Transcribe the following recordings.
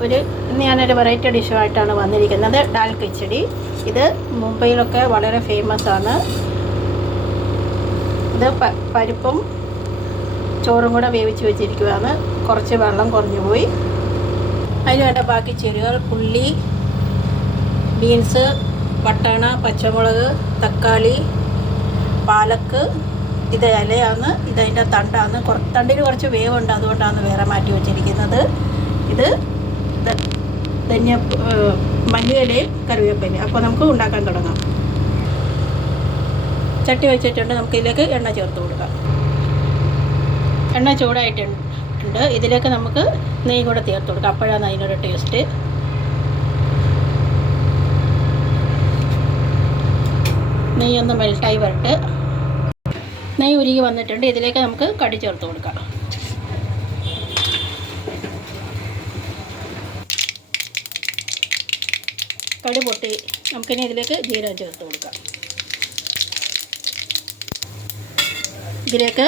ഇന്ന് ഞാനൊരു വെറൈറ്റി ഡിഷുമായിട്ടാണ് വന്നിരിക്കുന്നത്. ഡാൽ കിച്ചടി. ഇത് മുംബൈയിലൊക്കെ വളരെ ഫേമസ് ആണ്. ഇത് പരിപ്പും ചോറും കൂടെ വേവിച്ച് വെച്ചിരിക്കുകയാണ്. കുറച്ച് വെള്ളം കുറഞ്ഞു പോയി. അതിന് വേണ്ട ബാക്കി ചേരുവകൾ ഉള്ളി, ബീൻസ്, വട്ടാണ, പച്ചമുളക്, തക്കാളി, പാലക്ക്. ഇത് ഇലയാണ്, ഇതതിൻ്റെ തണ്ടാണ്. തണ്ടിന് കുറച്ച് വേവുണ്ട്, അതുകൊണ്ടാണ് വേറെ മാറ്റി വെച്ചിരിക്കുന്നത്. ഇത് മല്ലിയിലയും കറിവേപ്പിലയും. അപ്പോൾ നമുക്ക് ഉണ്ടാക്കാൻ തുടങ്ങാം. ചട്ടി വെച്ചിട്ടുണ്ട്. നമുക്ക് ഇതിലേക്ക് എണ്ണ ചേർത്ത് കൊടുക്കാം. എണ്ണ ചൂടായിട്ടുണ്ട്. ഇതിലേക്ക് നമുക്ക് നെയ്യ് കൂടെ ചേർത്ത് കൊടുക്കാം. അപ്പോഴാണ് അതിനൊരു ടേസ്റ്റ്. നെയ്യൊന്ന് മെൽട്ടായി വരട്ട്. നെയ്യ് ഉരുകി വന്നിട്ടുണ്ട്. ഇതിലേക്ക് നമുക്ക് കടി ചേർത്ത് കൊടുക്കാം. കടി പൊട്ടി. നമുക്കിനി ഇതിലേക്ക് ജീരകം ചേർത്ത് കൊടുക്കാം. ഇതിലേക്ക്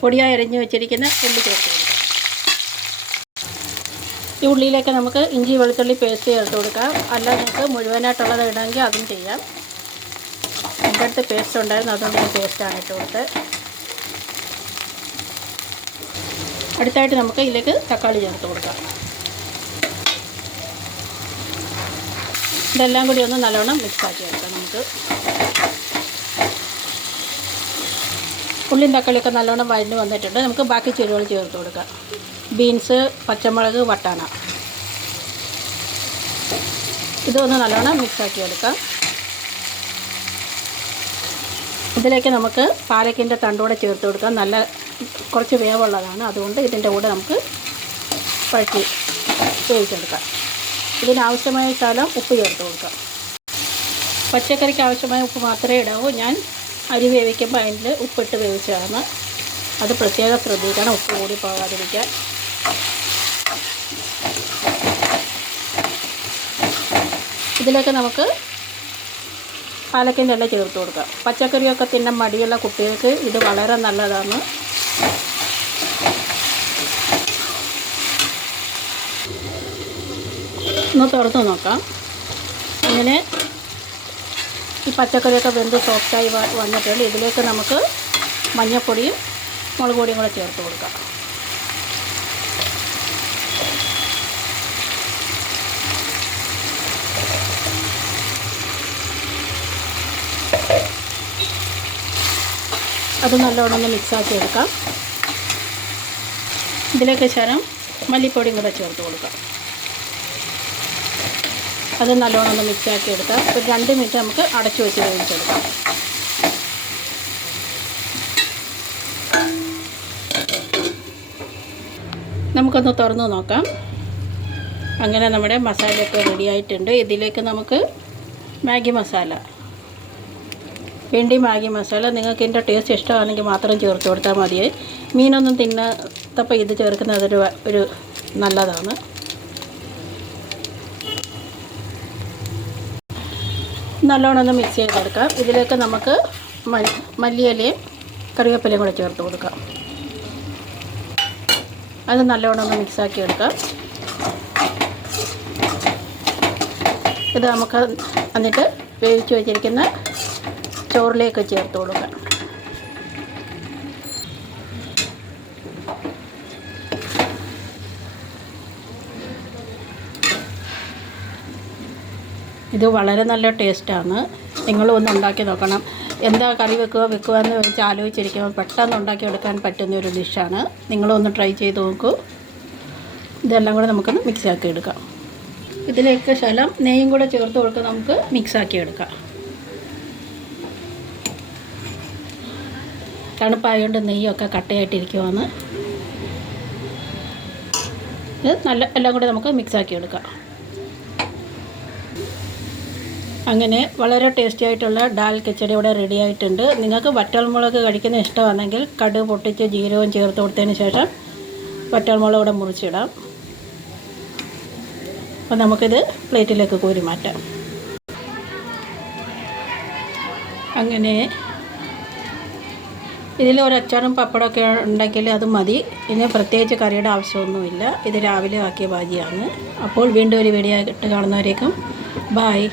പൊടിയായി അരിഞ്ഞ് വെച്ചിരിക്കുന്ന ഉള്ളി ചേർത്ത് കൊടുക്കാം. ഈ ഉള്ളിയിലേക്ക് നമുക്ക് ഇഞ്ചി വെളുത്തുള്ളി പേസ്റ്റ് ചേർത്ത് കൊടുക്കാം. അല്ല നിങ്ങൾക്ക് മുഴുവനായിട്ടുള്ളത് ഇടാമെങ്കിൽ അതും ചെയ്യാം. എൻ്റെ അടുത്ത് പേസ്റ്റ് ഉണ്ടായിരുന്നു, അതുകൊണ്ട് ഞാൻ പേസ്റ്റാണ് ഇട്ട് കൊടുത്തത്. അടുത്തായിട്ട് നമുക്ക് ഇതിലേക്ക് തക്കാളി ചേർത്ത് കൊടുക്കാം. ഇതെല്ലാം കൂടി ഒന്ന് നല്ലോണം മിക്സാക്കി എടുക്കാം. നമുക്ക് ഉള്ളിയും തക്കാളിയൊക്കെ നല്ലോണം വഴഞ്ഞ് വന്നിട്ടുണ്ട്. നമുക്ക് ബാക്കി ചേരുവകൾ ചേർത്ത് കൊടുക്കാം. ബീൻസ്, പച്ചമുളക്, വട്ടാണ. ഇതൊന്ന് നല്ലോണം മിക്സാക്കി എടുക്കാം. ഇതിലേക്ക് നമുക്ക് പാലക്കിൻ്റെ തണ്ടൂടെ ചേർത്ത് കൊടുക്കാം. നല്ല കുറച്ച് വേവുള്ളതാണ്, അതുകൊണ്ട് ഇതിൻ്റെ കൂടെ നമുക്ക് പഴുത്തി വേവിച്ചെടുക്കാം. ഇതിനാവശ്യമായ ശകലം ഉപ്പ് ചേർത്ത് കൊടുക്കാം. പച്ചക്കറിക്ക് ആവശ്യമായ ഉപ്പ് മാത്രമേ ഇടാവൂ. ഞാൻ അരി വേവിക്കുമ്പോൾ അതിൽ ഉപ്പിട്ട് വേവിച്ചതാണ്. അത് പ്രത്യേകം ശ്രദ്ധിക്കണം, ഉപ്പ് കൂടി പോകാതിരിക്കാൻ. ഇതിലേക്ക് നമുക്ക് പാലക്കിൻ്റെ ഇല ചേർത്ത് കൊടുക്കാം. പച്ചക്കറിയൊക്കെ തിന്നാൻ മടിയുള്ള കുട്ടികൾക്ക് ഇത് വളരെ നല്ലതാണ്. ഒന്ന് തുറന്ന് നോക്കാം. അങ്ങനെ ഈ പച്ചക്കറിയൊക്കെ വെന്ത് സോഫ്റ്റായി വന്നിട്ടുണ്ട്. ഇതിലേക്ക് നമുക്ക് മഞ്ഞൾപ്പൊടിയും മുളക് പൊടിയും കൂടെ ചേർത്ത് കൊടുക്കാം. അത് നല്ലോണം ഒന്ന് മിക്സാക്കി എടുക്കാം. ഇതിലേക്ക് ശകലം മല്ലിപ്പൊടിയും കൂടെ ചേർത്ത് കൊടുക്കാം. അത് നല്ലോണം ഒന്ന് മിക്സാക്കി എടുക്കാം. ഒരു 2 മിനിറ്റ് നമുക്ക് അടച്ചു വെച്ച് വേവിച്ചെടുക്കാം. നമുക്കൊന്ന് തുറന്ന് നോക്കാം. അങ്ങനെ നമ്മുടെ മസാലയൊക്കെ റെഡി ആയിട്ടുണ്ട്. ഇതിലേക്ക് നമുക്ക് മാഗി മസാല, മാഗി മസാല. നിങ്ങൾക്ക് ഇതിൻ്റെ ടേസ്റ്റ് ഇഷ്ടമാണെങ്കിൽ മാത്രം ചേർത്ത് കൊടുത്താൽ മതി. മീനൊന്നും തിന്നാത്തപ്പോൾ ഇത് ചേർക്കുന്നത് ഒരു നല്ലതാണ്. നല്ലോണം ഒന്ന് മിക്സ് ചെയ്തെടുക്കാം. ഇതിലേക്ക് നമുക്ക് മല്ലിയിലയും കറിവേപ്പിലയും കൂടെ ചേർത്ത് കൊടുക്കാം. അത് നല്ലോണം ഒന്ന് മിക്സാക്കി എടുക്കാം. ഇത് നമുക്ക് എന്നിട്ട് വേവിച്ച് വെച്ചിരിക്കുന്ന ചോറിലേക്ക് ചേർത്ത് കൊടുക്കാം. ഇത് വളരെ നല്ല ടേസ്റ്റാണ്. നിങ്ങളും ഒന്ന് ഉണ്ടാക്കി നോക്കണം. എന്താ കറി വെക്കുക എന്ന് വെച്ച് ആലോചിച്ചിരിക്കുമ്പോൾ പെട്ടെന്ന് ഉണ്ടാക്കിയെടുക്കാൻ പറ്റുന്നൊരു ഡിഷാണ്. നിങ്ങളൊന്ന് ട്രൈ ചെയ്ത് നോക്കൂ. ഇതെല്ലാം കൂടെ നമുക്കൊന്ന് മിക്സാക്കി എടുക്കാം. ഇതിലേക്ക് ശകലം നെയ്യും കൂടെ ചേർത്ത് കൊടുക്കുക. നമുക്ക് മിക്സാക്കി എടുക്കാം. തണുപ്പായതുകൊണ്ട് നെയ്യൊക്കെ കട്ടയായിട്ടിരിക്കുവാണ്. ഇത് എല്ലാം കൂടെ നമുക്ക് മിക്സാക്കി എടുക്കാം. അങ്ങനെ വളരെ ടേസ്റ്റി ആയിട്ടുള്ള ഡാൽ കിച്ചടി ഇവിടെ റെഡി ആയിട്ടുണ്ട്. നിങ്ങൾക്ക് വറ്റൽമുളക് കഴിക്കുന്ന ഇഷ്ടമാണെങ്കിൽ കടുക് പൊട്ടിച്ച് ജീരകവും ചേർത്ത് കൊടുത്തതിന് ശേഷം വറ്റൽമുളക് ഇവിടെ മുറിച്ചിടാം. അപ്പോൾ നമുക്കിത് പ്ലേറ്റിലേക്ക് കോരി മാറ്റാം. അങ്ങനെ ഇതിൽ ഒരു അച്ചാറും പപ്പടമൊക്കെ ഉണ്ടെങ്കിൽ അത് മതി. ഇതിന് പ്രത്യേകിച്ച് കറിയുടെ ആവശ്യമൊന്നുമില്ല. ഇത് രാവിലെ ആക്കിയ ഭാജിയാണ്. അപ്പോൾ വീണ്ടും ഒരു വീഡിയോ ആയിട്ട് കാണുന്നവരേക്കും ബായ്.